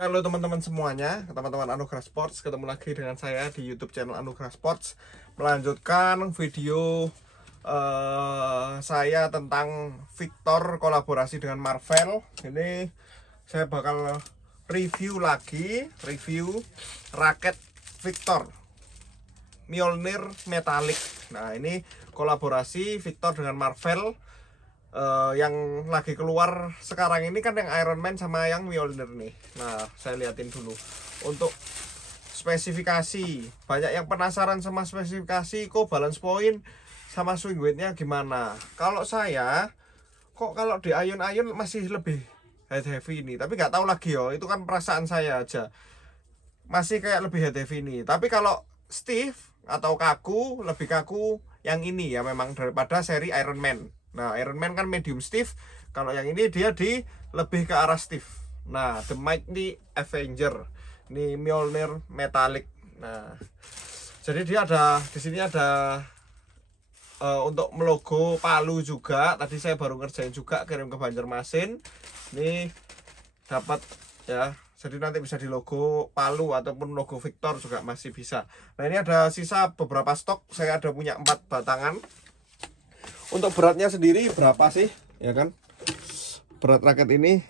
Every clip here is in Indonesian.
Halo teman-teman semuanya, teman-teman Anugerah Sports, ketemu lagi dengan saya di YouTube channel Anugerah Sports. Melanjutkan video saya tentang Victor kolaborasi dengan Marvel. Ini saya bakal review raket Victor Mjolnir Metallic. Nah, ini kolaborasi Victor dengan Marvel. Yang lagi keluar sekarang ini kan yang Iron Man sama yang Mjolnir nih. Nah, saya liatin dulu untuk spesifikasi. Banyak yang penasaran sama spesifikasi, kok balance point sama swing weightnya gimana. Kalau saya kok kalau di ayun-ayun masih lebih head heavy ini, tapi nggak tahu lagi yo, itu kan perasaan saya aja, masih kayak lebih head heavy ini. Tapi kalau stiff atau kaku, lebih kaku yang ini ya, memang daripada seri Iron Man. Nah, Iron Man kan medium stiff, kalau yang ini dia di lebih ke arah stiff. Nah, The Mighty Avenger, ini Mjolnir Metallic. Nah, jadi dia ada di sini ada untuk melogo Palu juga. Tadi saya baru ngerjain juga, kirim ke Banjarmasin. Ini dapat ya. Jadi nanti bisa di logo Palu ataupun logo Victor juga masih bisa. Nah, ini ada sisa beberapa stok. Saya ada punya 4 batangan. Untuk beratnya sendiri berapa sih? Ya kan? Berat raket ini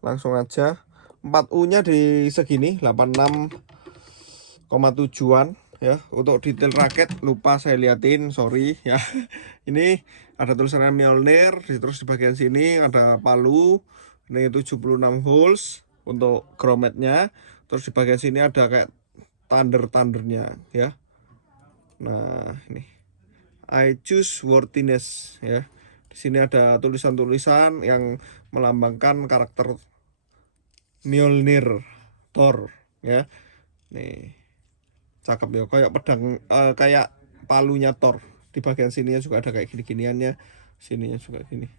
langsung aja 4U-nya di segini 86,7-an ya. Untuk detail raket lupa saya liatin, sorry ya. Ini ada tulisannya Mjolnir, terus di bagian sini ada palu. Ini 76 holes untuk grommetnya. Terus di bagian sini ada kayak thunder-thundernya ya. Nah, ini I choose worthiness ya. Di sini ada tulisan-tulisan yang melambangkan karakter Mjolnir Thor ya. Nih, cakep ya, kayak pedang kayak palunya Thor. Di bagian sininya juga ada kayak gini-giniannya, sininya juga gini.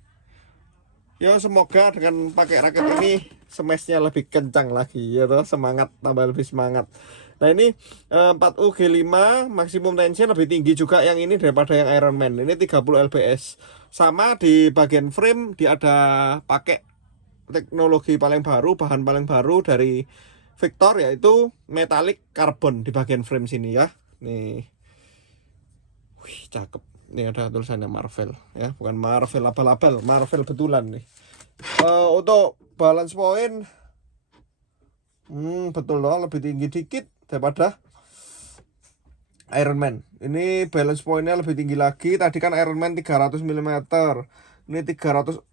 Ya, semoga dengan pakai raket ini smashnya lebih kencang lagi ya toh, semangat, tambah lebih semangat. Nah, ini 4U G5 maksimum tension lebih tinggi juga yang ini daripada yang Iron Man. Ini 30 lbs. Sama di bagian frame dia ada pakai teknologi paling baru, bahan paling baru dari Victor, yaitu metallic carbon di bagian frame sini ya. Nih. Wih, cakep. Ini ada tulisannya Marvel ya, bukan Marvel abal-abal, Marvel betulan nih. Untuk balance point betul loh, lebih tinggi dikit daripada Iron Man. Ini balance pointnya lebih tinggi lagi. Tadi kan Iron Man 300 mm, ini 304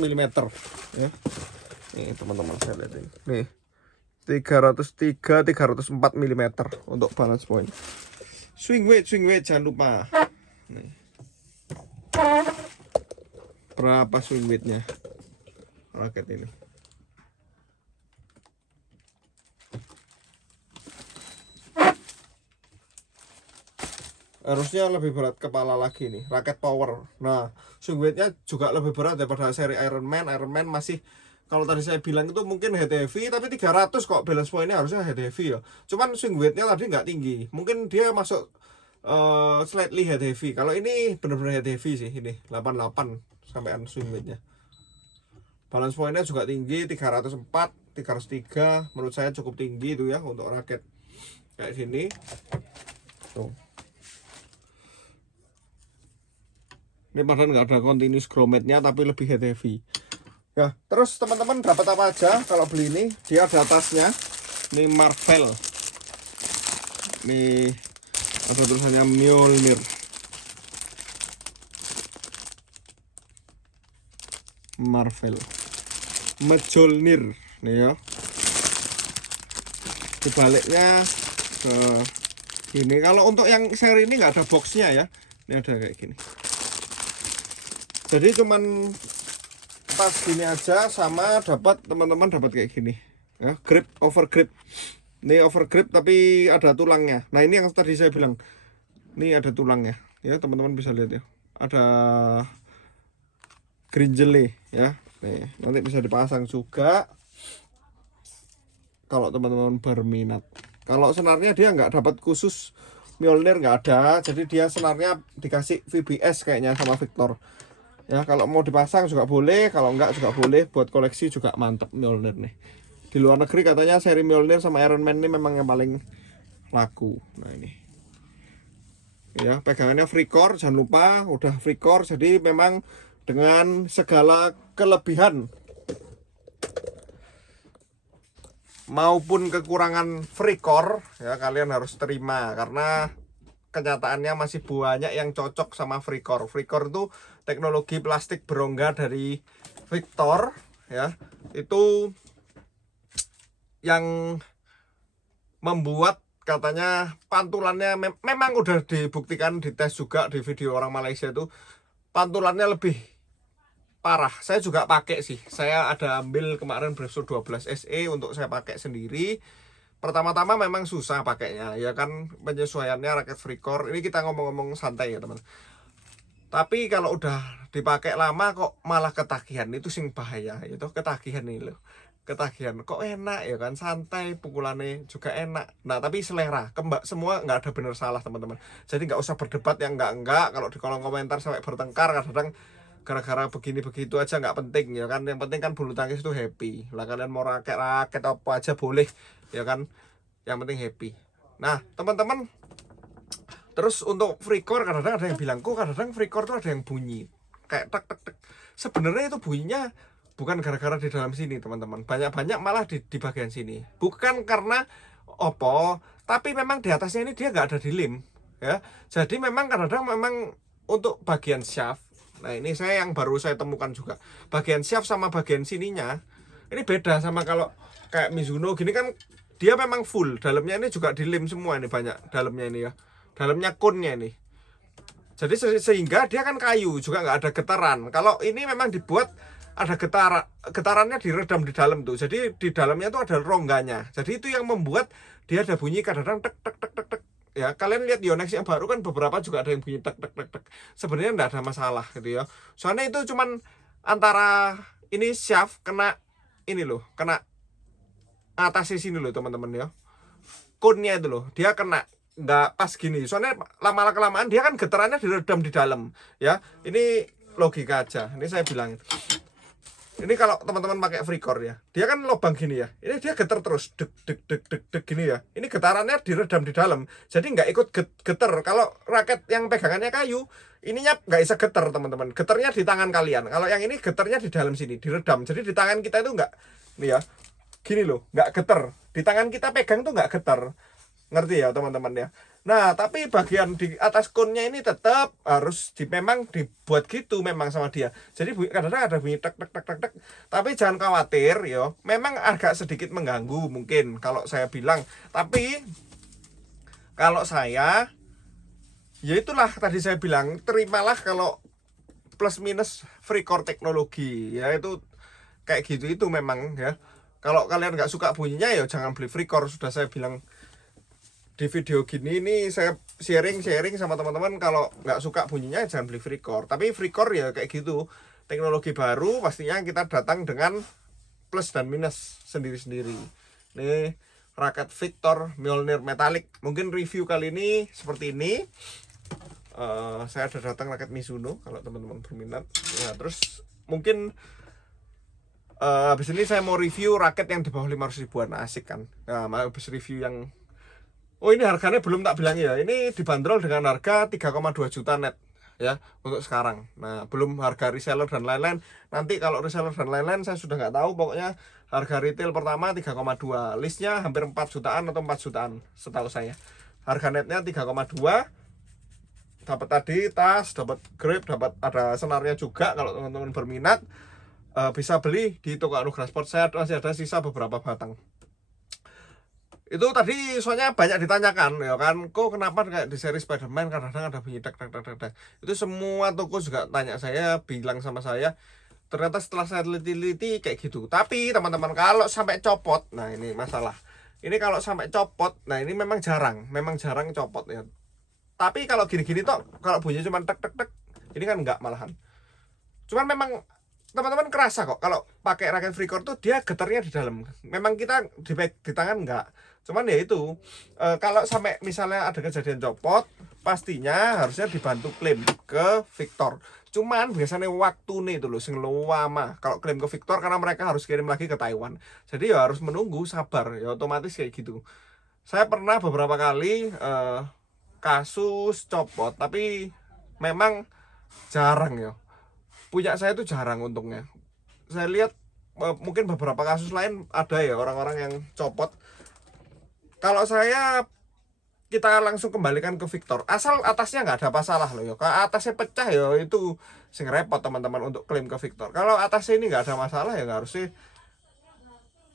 mm ya. Nih teman-teman, saya lihat ini. Nih 303 304 mm untuk balance point. Swing weight jangan lupa. Nih. Berapa swing weightnya raket ini? Harusnya lebih berat kepala lagi nih, raket power. Nah, swing weightnya juga lebih berat daripada seri Iron Man. Iron Man masih, kalau tadi saya bilang itu mungkin head heavy, tapi 300 kok balance pointnya harusnya head heavy ya. Cuman swing weightnya tadi nggak tinggi, mungkin dia masuk slightly head heavy. Kalau ini benar-benar head heavy sih, ini 88 sampai swing weightnya. Balance pointnya juga tinggi, 304 303, menurut saya cukup tinggi itu ya untuk raket kayak sini tuh. Ini padahal nggak ada continuous grommetnya, tapi lebih head heavy ya. Terus teman-teman dapat apa aja kalau beli ini? Dia ada tasnya, ini Marvel, ini ada tulisannya Mjolnir, Marvel Mjolnir nih ya. Dibaliknya ke ini. Kalau untuk yang seri ini nggak ada boxnya ya, ini ada kayak gini. Jadi cuman tas gini aja, sama dapat teman-teman dapat kayak gini ya, grip, over grip. Ini over grip tapi ada tulangnya. Nah, ini yang tadi saya bilang, ini ada tulangnya ya, teman-teman bisa lihat ya, ada green jelly ya. Nih, nanti bisa dipasang juga kalau teman-teman berminat. Kalau senarnya dia nggak dapat khusus Mjolnir, nggak ada, jadi dia senarnya dikasih VBS kayaknya sama Victor. Ya, kalau mau dipasang juga boleh, kalau enggak juga boleh, buat koleksi juga mantep Mjolnir nih. Di luar negeri katanya seri Mjolnir sama Iron Man ini memang yang paling laku. Nah ini ya, pegangannya free core, jangan lupa udah free core, jadi memang dengan segala kelebihan maupun kekurangan free core ya kalian harus terima, karena kenyataannya masih banyak yang cocok sama free core. Free core itu teknologi plastik berongga dari Victor ya, itu yang membuat katanya pantulannya memang udah dibuktikan di tes juga di video orang Malaysia itu pantulannya lebih parah. Saya juga pakai sih, saya ada ambil kemarin Bravesur 12 SE untuk saya pakai sendiri. Pertama-tama memang susah pakainya ya kan, penyesuaiannya raket free core. Ini kita ngomong-ngomong santai ya teman, tapi kalau udah dipakai lama kok malah ketagihan, itu sing bahaya itu, ketagihan ini loh, ketagihan kok enak ya kan, santai, pukulannya juga enak. Nah tapi selera kembak semua, nggak ada bener salah teman-teman, jadi nggak usah berdebat yang enggak. Kalau di kolom komentar sampai bertengkar kadang gara-gara begini begitu aja nggak penting ya kan, yang penting kan bulu tangkis itu happy lah. Kalian mau raket apa aja boleh ya kan, yang penting happy. Nah teman-teman, terus untuk free core kadang-kadang ada yang bilang kok kadang-kadang free core tuh ada yang bunyi kayak tek tek tek. Sebenarnya itu bunyinya bukan gara-gara di dalam sini teman-teman, banyak-banyak malah di bagian sini, bukan karena opo, tapi memang di atasnya ini dia nggak ada di lem ya. Jadi memang kadang-kadang memang untuk bagian shaft. Nah ini yang baru saya temukan juga, bagian shaft sama bagian sininya ini beda. Sama kalau kayak Mizuno gini kan dia memang full dalamnya, ini juga di lem semua, ini banyak dalamnya ini ya, dalamnya kunnya ini. Jadi sehingga dia kan kayu juga nggak ada getaran. Kalau ini memang dibuat ada getarannya diredam di dalam tuh, jadi di dalamnya tuh ada rongganya, jadi itu yang membuat dia ada bunyi kadang-kadang tek tek tek tek tek ya. Kalian lihat Yonex yang baru kan beberapa juga ada yang bunyi tek tek tek tek, sebenarnya nggak ada masalah gitu ya. Soalnya itu cuman antara ini shaft kena ini loh, kena atas sini loh teman-teman ya, kunnya itu loh dia kena nggak pas gini. Soalnya lama kelamaan dia kan getarannya diredam di dalam ya. Ini logika aja, ini saya bilang. Ini kalau teman-teman pakai free core ya, dia kan lubang gini ya, ini dia getar terus deg deg deg deg deg gini ya. Ini getarannya diredam di dalam, jadi nggak ikut getar. Kalau raket yang pegangannya kayu, ininya nggak bisa getar teman-teman, getarnya di tangan kalian. Kalau yang ini getarnya di dalam sini diredam, jadi di tangan kita itu nggak, nih ya gini loh, nggak getar. Di tangan kita pegang tuh nggak getar, ngerti ya teman-teman ya. Nah tapi bagian di atas kunnya ini tetap harus memang dibuat gitu memang sama dia. Jadi kadang-kadang ada bunyi tek tek tek tek tek, tapi jangan khawatir ya, memang agak sedikit mengganggu mungkin kalau saya bilang. Tapi kalau saya ya itulah tadi saya bilang, terimalah kalau plus minus free core teknologi ya, itu kayak gitu itu memang ya. Kalau kalian nggak suka bunyinya ya jangan beli free core, sudah saya bilang di video gini. Ini saya sharing sama teman-teman, kalau nggak suka bunyinya jangan beli free core. Tapi free core ya kayak gitu, teknologi baru pastinya kita datang dengan plus dan minus sendiri-sendiri. Nih raket Victor Mjolnir Metallic, mungkin review kali ini seperti ini. Saya ada datang raket Mizuno kalau teman-teman berminat ya. Terus mungkin habis ini saya mau review raket yang di bawah 500 ribuan, asik kan. Nah habis review yang oh ini harganya belum tak bilang ya, ini dibanderol dengan harga 3,2 juta net ya untuk sekarang. Nah belum harga reseller dan lain-lain. Nanti kalau reseller dan lain-lain saya sudah nggak tahu. Pokoknya harga retail pertama 3,2, listnya hampir 4 jutaan atau 4 jutaan setahu saya. Harga netnya 3,2. Dapat tadi tas, dapat grip, dapat ada senarnya juga. Kalau teman-teman berminat bisa beli di toko Anugerah Sport. Saya masih ada sisa beberapa batang. Itu tadi soalnya banyak ditanyakan ya kan, kok kenapa kayak di seri Spider-Man kadang-kadang ada bunyi tek tek tek tek. Itu semua toko juga tanya saya, bilang sama saya. Ternyata setelah saya teliti-teliti kayak gitu. Tapi teman-teman kalau sampai copot, nah ini masalah. Ini kalau sampai copot, nah ini memang jarang copot ya. Tapi kalau gini-gini toh, kalau bunyi cuma tek tek tek, ini kan enggak malahan. Cuman memang teman-teman kerasa kok kalau pakai raket free core tuh dia getarnya di dalam. Memang kita di tangan enggak. Cuman ya itu kalau sampai misalnya ada kejadian copot, pastinya harusnya dibantu klaim ke Victor. Cuman biasanya waktu nih itu loh sing lama kalau klaim ke Victor, karena mereka harus kirim lagi ke Taiwan. Jadi ya harus menunggu, sabar ya, otomatis kayak gitu. Saya pernah beberapa kali kasus copot, tapi memang jarang ya. Punya saya itu jarang untungnya. Saya lihat mungkin beberapa kasus lain ada ya orang-orang yang copot. Kalau saya, kita langsung kembalikan ke Victor, asal atasnya nggak ada masalah loh ya. Kalau atasnya pecah ya itu sing repot teman-teman untuk klaim ke Victor. Kalau atasnya ini nggak ada masalah ya nggak harusnya,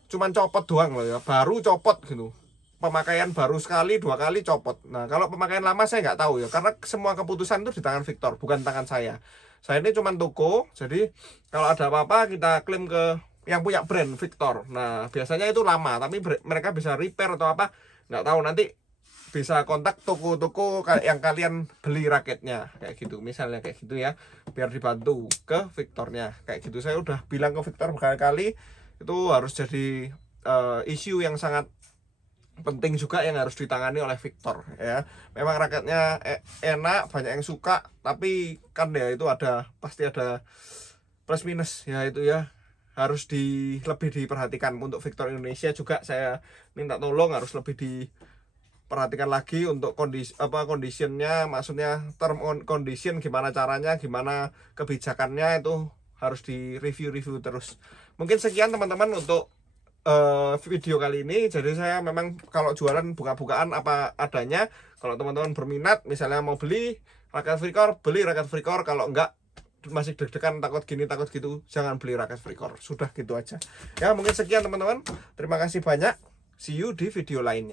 cuman copot doang loh ya, baru copot gitu, pemakaian baru sekali 2 kali copot. Nah kalau pemakaian lama saya nggak tahu ya, karena semua keputusan itu di tangan Victor, bukan tangan saya. Saya ini cuman toko, jadi kalau ada apa-apa kita klaim ke yang punya brand Victor. Nah biasanya itu lama, tapi mereka bisa repair atau apa nggak tahu, nanti bisa kontak toko-toko yang kalian beli raketnya kayak gitu, misalnya kayak gitu ya, biar dibantu ke Victornya kayak gitu. Saya udah bilang ke Victor berkali-kali, itu harus jadi isu yang sangat penting juga yang harus ditangani oleh Victor ya. Memang raketnya enak, banyak yang suka, tapi kan ya itu ada, pasti ada plus minus ya, itu ya harus lebih diperhatikan. Untuk Victor Indonesia juga saya minta tolong harus lebih diperhatikan lagi untuk conditionnya, maksudnya term condition, gimana caranya, gimana kebijakannya, itu harus di review terus. Mungkin sekian teman-teman untuk video kali ini. Jadi saya memang kalau jualan buka-bukaan apa adanya. Kalau teman-teman berminat misalnya mau beli raket Victor, beli raket Victor. Kalau enggak, masih deg-degan takut gini takut gitu, jangan beli raket Victor. Sudah gitu aja ya. Mungkin sekian teman-teman, terima kasih banyak, see you di video lainnya.